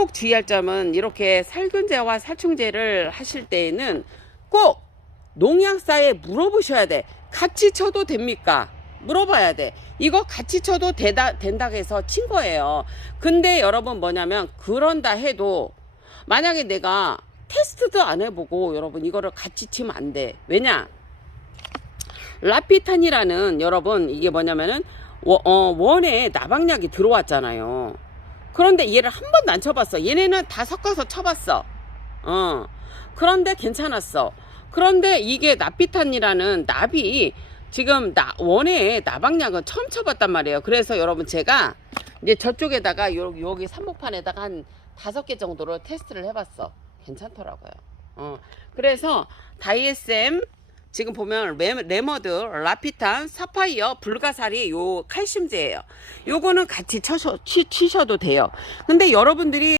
꼭 주의할 점은 이렇게 살균제와 살충제를 하실 때에는 꼭 농약사에 물어보셔야 돼. 같이 쳐도 됩니까? 물어봐야 돼. 이거 같이 쳐도 되다, 된다고 해서 친 거예요. 근데 여러분 뭐냐면 그런다 해도 만약에 내가 테스트도 안 해보고 여러분 이거를 같이 치면 안 돼. 왜냐? 라피탄이라는 여러분 이게 뭐냐면은 워- 어, 원에 나방약이 들어왔잖아요. 그런데 얘를 한 번도 안 쳐봤어. 얘네는 다 섞어서 쳐봤어. 어. 그런데 괜찮았어. 그런데 이게 나피탄이라는 납이 지금 나, 원에 나방약은 처음 쳐봤단 말이에요. 그래서 여러분 제가 이제 저쪽에다가 요, 여기 삼목판에다가 한 다섯 개 정도로 테스트를 해봤어. 괜찮더라고요. 어. 그래서 다이에셈 지금 보면 레, 레머드, 라피탄, 사파이어, 불가사리 요 칼슘제예요. 요거는 같이 치, 치셔도 돼요. 근데 여러분들이